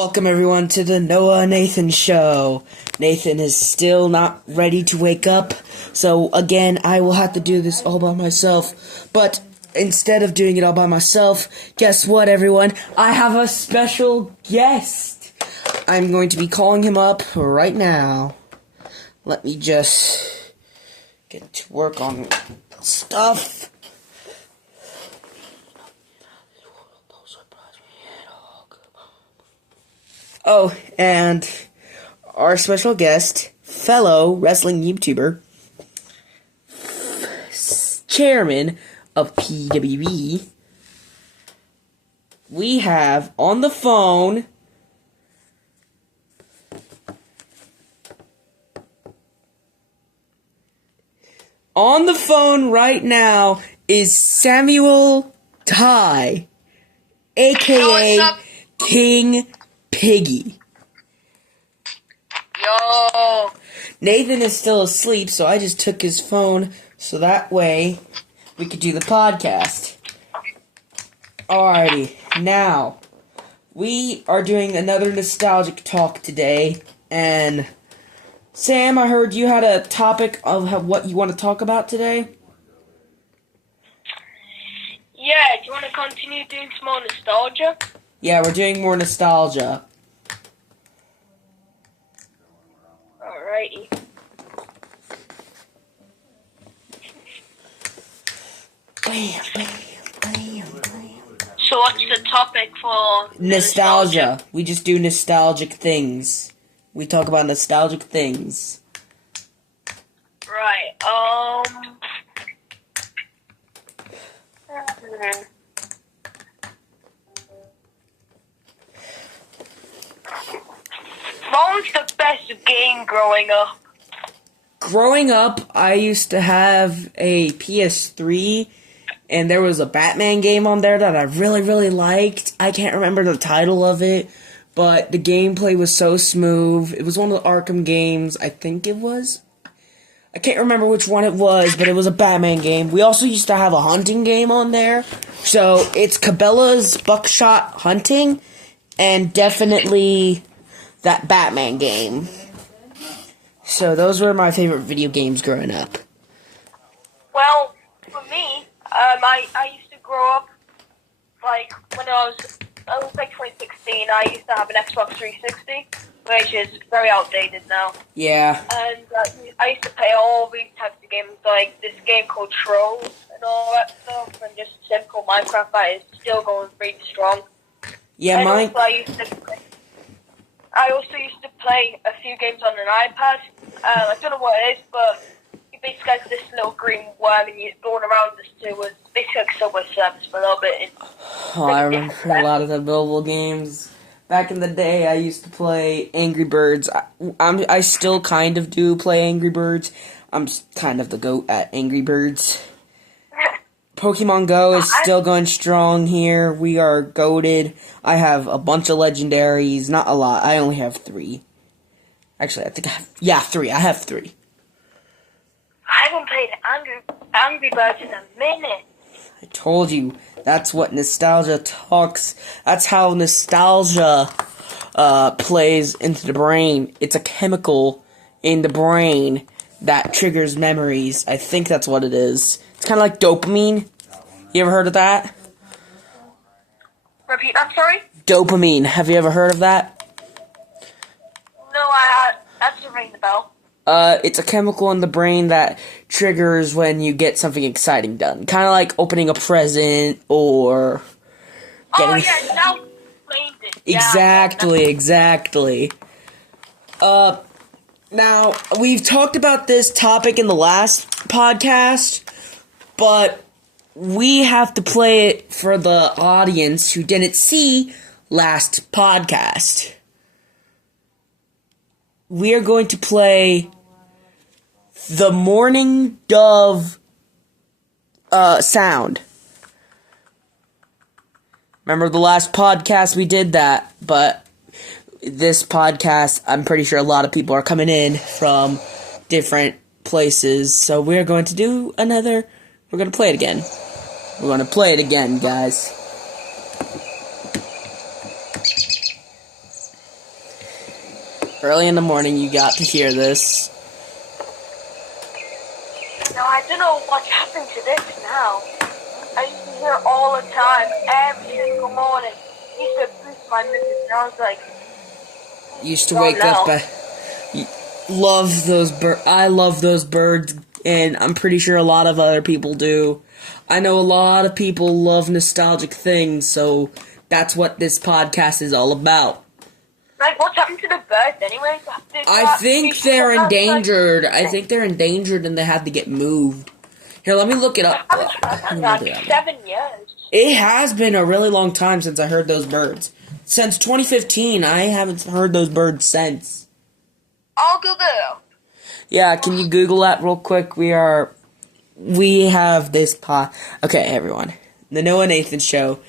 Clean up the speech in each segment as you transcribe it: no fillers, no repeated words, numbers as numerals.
Welcome everyone to the Noah Nathan Show. Nathan is still not ready to wake up, so again, I will have to do this all by myself. But instead of doing it all by myself, guess what everyone? I have a special guest. I'm going to be calling him up right now. Let me just get to work on stuff. Oh, and our special guest, fellow wrestling YouTuber, chairman of PWB, we have on the phone right now is Samuel Ty, aka King Piggy. Yo! Nathan is still asleep, so I just took his phone so that way we could do the podcast. Alrighty, now we are doing another nostalgic talk today, and Sam, I heard you had a topic of what you want to talk about today? Yeah, do you want to continue doing some more nostalgia? Yeah, we're doing more nostalgia. Alrighty. Bam, bam, bam, bam. So what's the topic for Nostalgia. We just do nostalgic things. We talk about nostalgic things. Right, What was the best game growing up? Growing up, I used to have a PS3, and there was a Batman game on there that I really, really liked. I can't remember the title of it, but the gameplay was so smooth. It was one of the Arkham games, I think it was. I can't remember which one it was, but it was a Batman game. We also used to have a hunting game on there. So, it's Cabela's Buckshot Hunting, and definitely that Batman game. So, those were my favorite video games growing up. Well, for me, I used to grow up, like, when I was like 2016, I used to have an Xbox 360, which is very outdated now. Yeah. And I used to play all these types of games, like this game called Trolls and all that stuff, and just simple Minecraft that is still going pretty strong. Yeah, and mine. Also I also used to play a few games on an iPad. I don't know what it is, but you basically have this little green worm and you're going around this sewers. Basically like Subway Surfers for a little bit. Oh, I remember a lot of the mobile games. Back in the day, I used to play Angry Birds. I still kind of do play Angry Birds. I'm kind of the GOAT at Angry Birds. Pokemon Go is still going strong here. We are goated. I have a bunch of legendaries. Not a lot. I only have 3. Actually, I think I have... Yeah, 3. I have 3. I haven't played Angry Birds in a minute. I told you. That's what nostalgia talks. That's how nostalgia plays into the brain. It's a chemical in the brain that triggers memories. I think that's what it is. It's kind of like dopamine. You ever heard of that? Repeat that, sorry? Dopamine. Have you ever heard of that? No, that doesn't ring the bell. It's a chemical in the brain that triggers when you get something exciting done. Kind of like opening a present or getting... Oh, yeah, now you explained it. Exactly. Now, we've talked about this topic in the last podcast, but we have to play it for the audience who didn't see last podcast. We are going to play the Mourning Dove sound. Remember the last podcast we did that, but this podcast, I'm pretty sure a lot of people are coming in from different places, so we're going to do another, we're going to play it again. We're going to play it again, guys. Early in the morning, you got to hear this. No, I don't know what's happened to this now. I used to hear all the time, every single morning. It used to boost my mood, and I was like, Used to wake up. Love those birds. I love those birds, and I'm pretty sure a lot of other people do. I know a lot of people love nostalgic things, so that's what this podcast is all about. like, what's happened to the birds anyway? I think they're endangered. I think they're endangered and they had to get moved. Here, let me look it up. Like 7 years. It has been a really long time since I heard those birds. Since 2015, I haven't heard those birds since. I'll Google it. Yeah, can you Google that real quick? We have this Okay, everyone. The Noah Nathan Show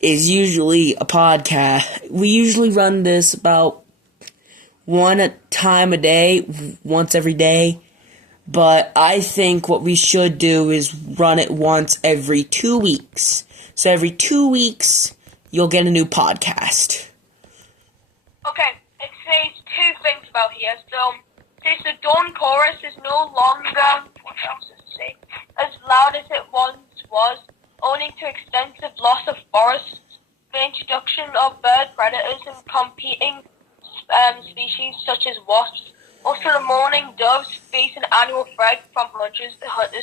is usually a podcast. We usually run this about one time a day, once every day. But I think what we should do is run it once every 2 weeks. So every 2 weeks, you'll get a new podcast. Okay, it says two things about here. So, it says the dawn chorus is no longer, what else does it say, as loud as it once was, owing to extensive loss of forests, the introduction of bird predators and competing species such as wasps. Also, the mourning doves face an annual threat from hunters.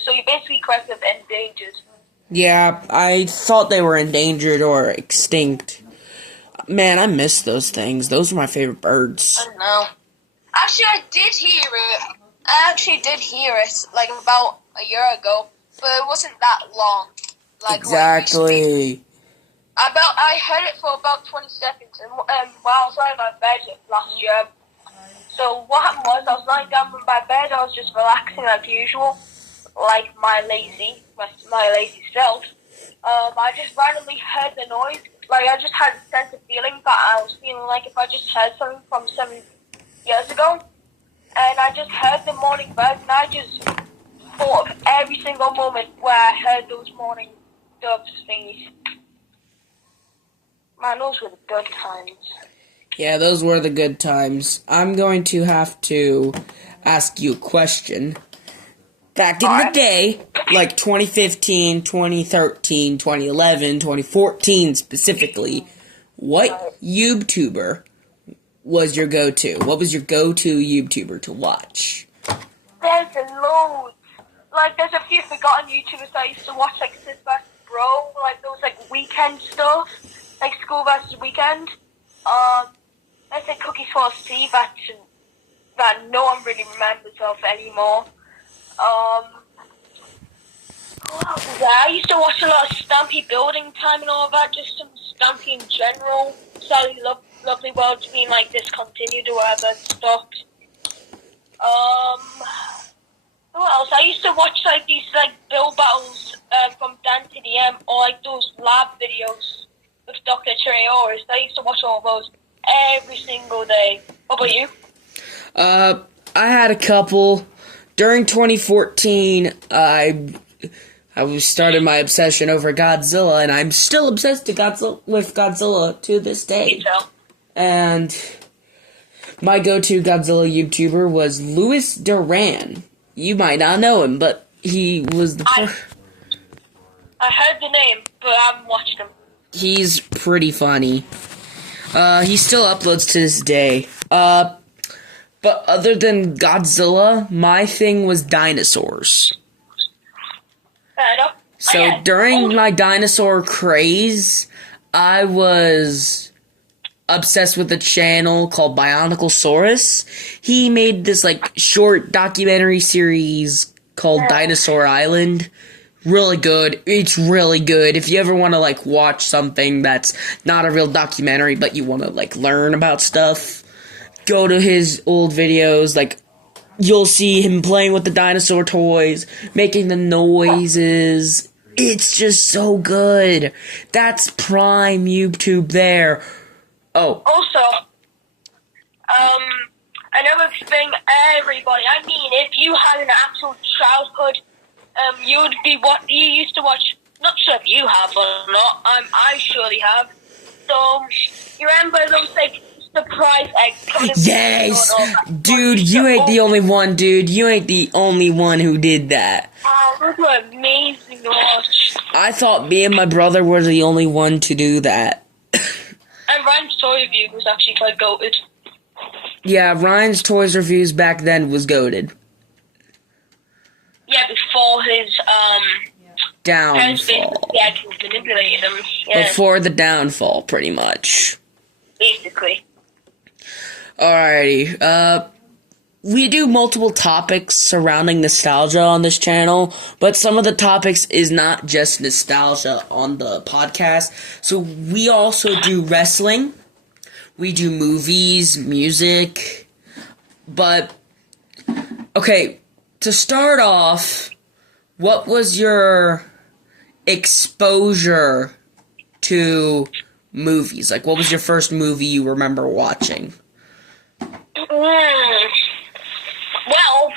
So you're basically correct with endangered. Yeah, I thought they were endangered or extinct. Man, I miss those things. Those were my favorite birds. I don't know. Actually, I did hear it. I actually did hear it, like, about a year ago. But it wasn't that long. Like, Exactly. I heard it for about 20 seconds. And while I was lying in my bed last year. So what happened was, I was lying down in my bed. I was just relaxing like usual. Like my lazy self. I just randomly heard the noise. Like, I just had a sense of feeling that I was feeling like if I just heard something from 7 years ago. And I just heard the morning birds, and I just thought of every single moment where I heard those morning doves thingies. Man, those were the good times. Yeah, those were the good times. I'm going to have to ask you a question. Back in the day, like 2015, 2013, 2011, 2014 specifically, what YouTuber was your go-to? What was your go-to YouTuber to watch? There's loads. Like, there's a few forgotten YouTubers I used to watch, like Sis vs. Bro, like those like weekend stuff, like School vs. Weekend. Let's say Cookies for C that no one really remembers of anymore. What else is there? I used to watch a lot of Stampy Building Time and all that, just some Stampy in general. Sadly, Lovely World's been like discontinued or whatever, stopped. What else? I used to watch like these like build battles from Dan to the M, or like those lab videos with Dr. Treoris. I used to watch all those every single day. What about you? I had a couple. During 2014, I started my obsession over Godzilla, and I'm still obsessed with Godzilla to this day. And my go-to Godzilla YouTuber was Louis Duran. You might not know him, but he was the first. I heard the name, but I haven't watched him. He's pretty funny. He still uploads to this day. But other than Godzilla, my thing was dinosaurs. Fair enough. So during my dinosaur craze, I was obsessed with a channel called Bioniclesaurus. He made this like short documentary series called Dinosaur Island. Really good. It's really good. If you ever want to like watch something that's not a real documentary, but you want to like learn about stuff, go to his old videos. Like, you'll see him playing with the dinosaur toys, making the noises. It's just so good. That's prime YouTube there. Oh. Also, another thing, everybody, I mean, if you had an actual childhood, you would be what you used to watch. Not sure if you have or not. I surely have. So, you remember those like surprise eggs covered in Yes! peanut butter. Dude, you ain't the only one, dude. You ain't the only one who did that. Oh, those were amazing to watch. I thought me and my brother were the only one to do that. And Ryan's toy review was actually quite goated. Yeah, Ryan's Toys Reviews back then was goated. Yeah, before his parents Downfall. basically manipulated him. Yeah, Before the downfall, pretty much. basically. Alrighty, we do multiple topics surrounding nostalgia on this channel, but some of the topics is not just nostalgia on the podcast. So we also do wrestling, we do movies, music, but, okay, to start off, what was your exposure to movies? Like, what was your first movie you remember watching? Well,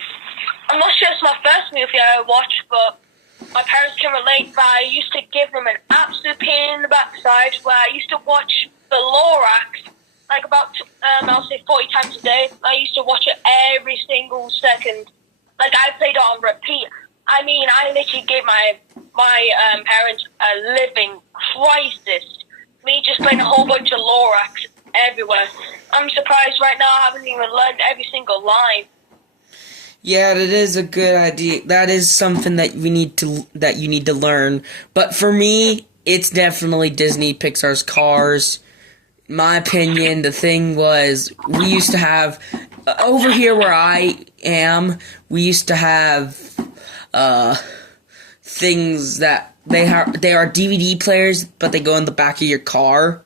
I'm not sure it's my first movie I watched, but my parents can relate. But I used to give them an absolute pain in the backside. Where I used to watch the Lorax like about I'll say 40 times a day. I used to watch it every single second. Like I played it on repeat. I mean, I literally gave my parents a living crisis. Me just playing a whole bunch of Lorax everywhere. I'm surprised right now I haven't even learned every single line. Yeah, that is a good idea. That is something that you need to learn. But for me, it's definitely Disney Pixar's Cars. In my opinion, the thing was, we used to have over here where I am, we used to have things that they are DVD players, but they go in the back of your car,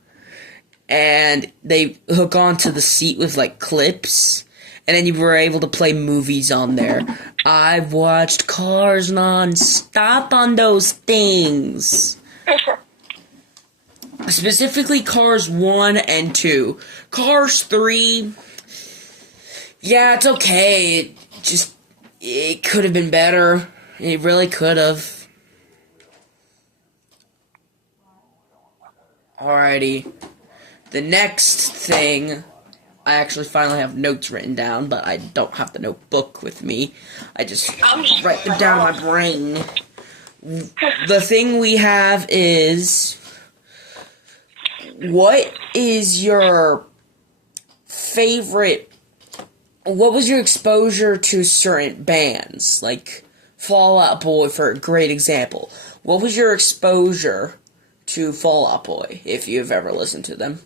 and they hook onto the seat with like clips. And then you were able to play movies on there. I've watched Cars non-stop on those things. Specifically Cars 1 and 2. Cars 3, yeah, it's okay. It could have been better. It really could have. Alrighty. The next thing... I actually finally have notes written down, but I don't have the notebook with me. I just write them down in my brain. The thing we have is... What is your favorite... What was your exposure to certain bands? Like, Fall Out Boy, for a great example. What was your exposure to Fall Out Boy, if you've ever listened to them?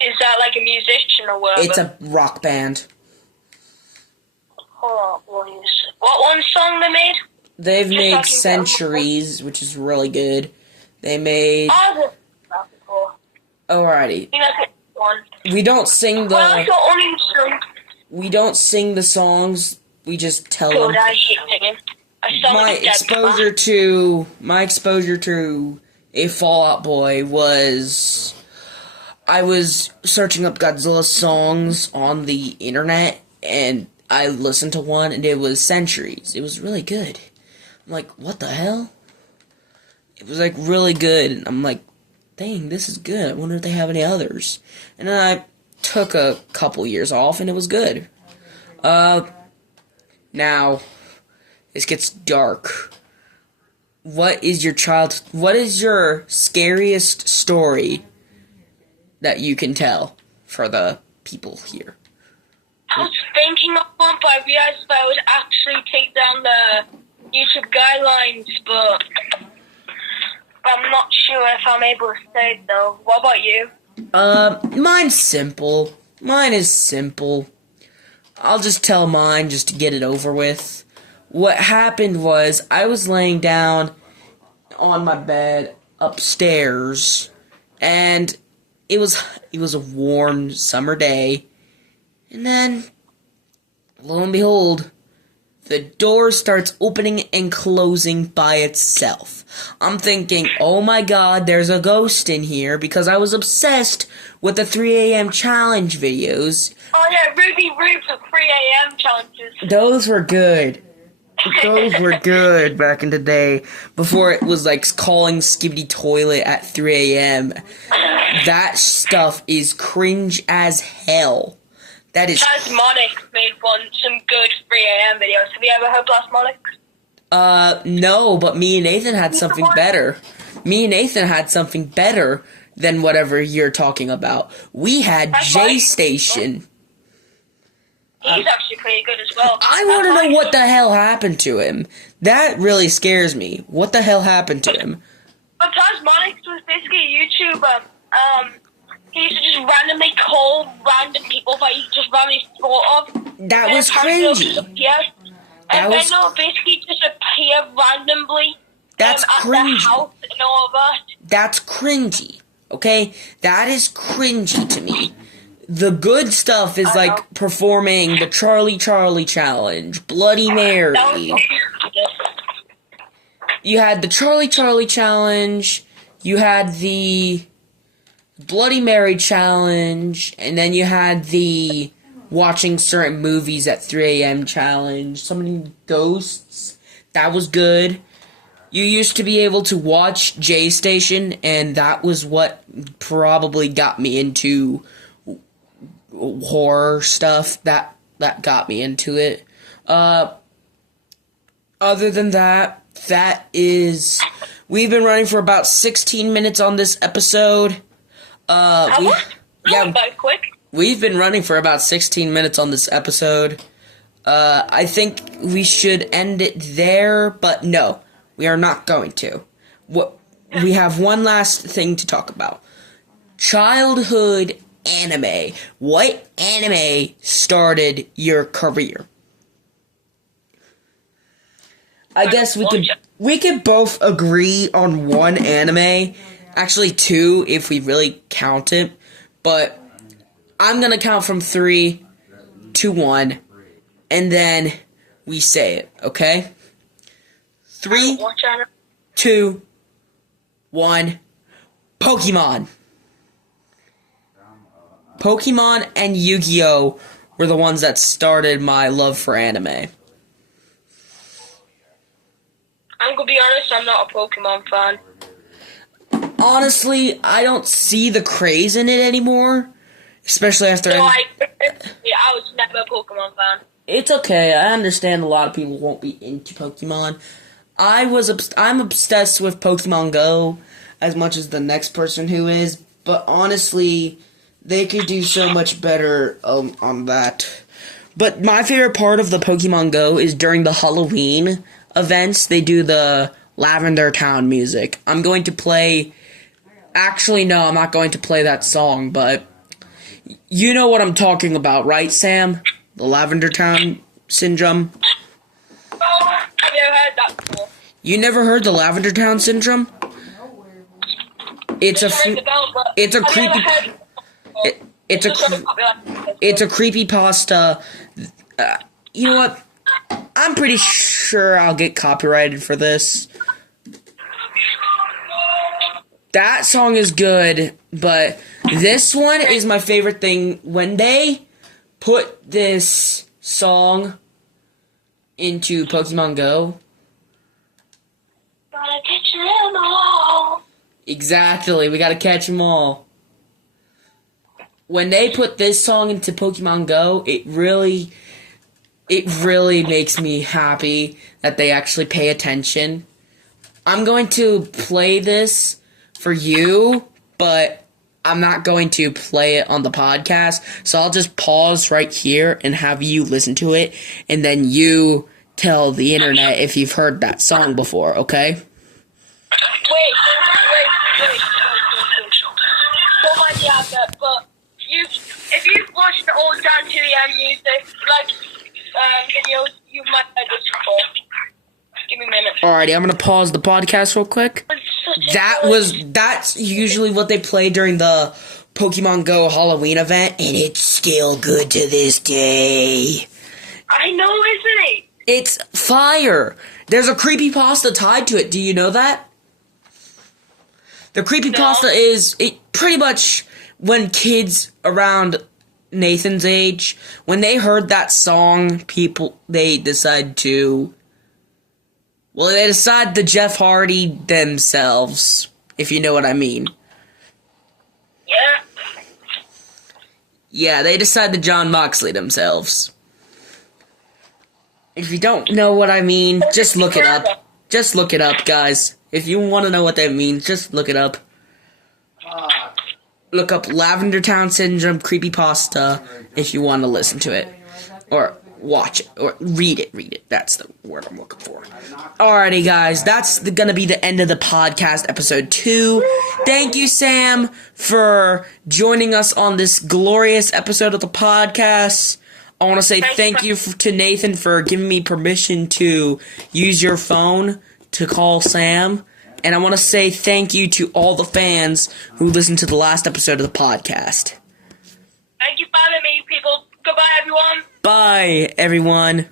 Is that like a musician or whatever? It's a rock band. Hold on, please. What one song they made? They've made Centuries, which is really good. They made... Oh, that's before. Alrighty. You know, one. We don't sing Well, I the... got only song. We don't sing the songs. We just tell Good, them. I hate singing. I sound My like a dead exposure to a Fall Out Boy was... I was searching up Godzilla songs on the internet, and I listened to one, and it was Centuries. It was really good. I'm like, what the hell? It was, like, really good, and I'm like, dang, this is good. I wonder if they have any others. And then I took a couple years off, and it was good. Now, this gets dark. What is your scariest story that you can tell for the people here? I was thinking of one, but I realized that I would actually take down the YouTube guidelines, but I'm not sure if I'm able to say it, though. What about you? Mine's simple. Mine is simple. I'll just tell mine just to get it over with. What happened was, I was laying down on my bed upstairs, and it was a warm summer day, and then, lo and behold, the door starts opening and closing by itself. I'm thinking, oh my god, there's a ghost in here, because I was obsessed with the 3 a.m. challenge videos. Oh yeah, Ruby Roo for 3 a.m. challenges. Those were good. Those were good back in the day, before it was like calling Skibidi Toilet at 3 a.m. That stuff is cringe as hell. That is... Plasmonics made some good 3 a.m. videos. Have you ever heard Plasmonics? No, but me and Nathan had something better. Me and Nathan had something better than whatever you're talking about. We had J Station. He's actually pretty good as well. I want to know what the hell happened to him. That really scares me. What the hell happened to him? But Plasmonics was basically a YouTuber. He used to just randomly call random people that he just randomly thought of. That was cringy. And then they'll basically just appear randomly. That's at cringy. the house and all that. That's cringy. Okay? That is cringy to me. The good stuff is like performing the Charlie Charlie Challenge, Bloody Mary. You had the Charlie Charlie Challenge, you had the Bloody Mary Challenge, and then you had the watching certain movies at 3 a.m. challenge. So many ghosts. That was good. You used to be able to watch J Station, and that was what probably got me into horror stuff. That got me into it. Other than that, we've been running for about 16 minutes on this episode. Quick. We've been running for about 16 minutes on this episode. I think we should end it there, but no, we are not going to. We have one last thing to talk about. Childhood anime. What anime started your career? I guess we could both agree on one anime. Actually, 2 if we really count it. But I'm gonna count from 3 to 1, and then we say it, okay? 3, 2, 1. Pokemon. Pokemon and Yu-Gi-Oh! Were the ones that started my love for anime. I'm gonna be honest, I'm not a Pokemon fan. Honestly, I don't see the craze in it anymore. Especially after... I was never a Pokemon fan. It's okay. I understand a lot of people won't be into Pokemon. I'm obsessed with Pokemon Go as much as the next person who is. But honestly, they could do so much better on that. But my favorite part of the Pokemon Go is during the Halloween events. They do the Lavender Town music. I'm going to play... Actually, no, I'm not going to play that song, but... You know what I'm talking about, right, Sam? The Lavender Town Syndrome? Oh, I've never heard that before. You never heard the Lavender Town Syndrome? It's a creepypasta. You know what? I'm pretty sure I'll get copyrighted for this. That song is good, but this one is my favorite thing. When they put this song into Pokemon Go. Gotta catch them all. Exactly, we gotta catch them all. When they put this song into Pokemon Go, it really makes me happy that they actually pay attention. I'm going to play this for you, but I'm not going to play it on the podcast, so I'll just pause right here and have you listen to it, and then you tell the internet if you've heard that song before, okay? Wait. Don't mind me out there, but if you've watched the old Dan 2EM music, videos, you might have this before. Give me a minute. Alrighty, I'm gonna pause the podcast real quick. That's usually what they play during the Pokemon Go Halloween event, and it's still good to this day. I know, isn't it? It's fire. There's a creepypasta tied to it. Do you know that? The creepypasta is pretty much when kids around Nathan's age, when they heard that song, they decide to Jeff Hardy themselves, if you know what I mean. Yeah, they decided John Moxley themselves. If you don't know what I mean, just look it up. Just look it up, guys. If you want to know what that means, just look it up. Look up Lavender Town Syndrome Creepypasta if you want to listen to it. Or watch it. Or read it. That's the word I'm looking for. Alrighty, guys. That's gonna be the end of the podcast, episode 2. Thank you, Sam, for joining us on this glorious episode of the podcast. I want to say thank you to Nathan for giving me permission to use your phone to call Sam. And I want to say thank you to all the fans who listened to the last episode of the podcast. Thank you for having me, people. Goodbye, everyone. Bye, everyone.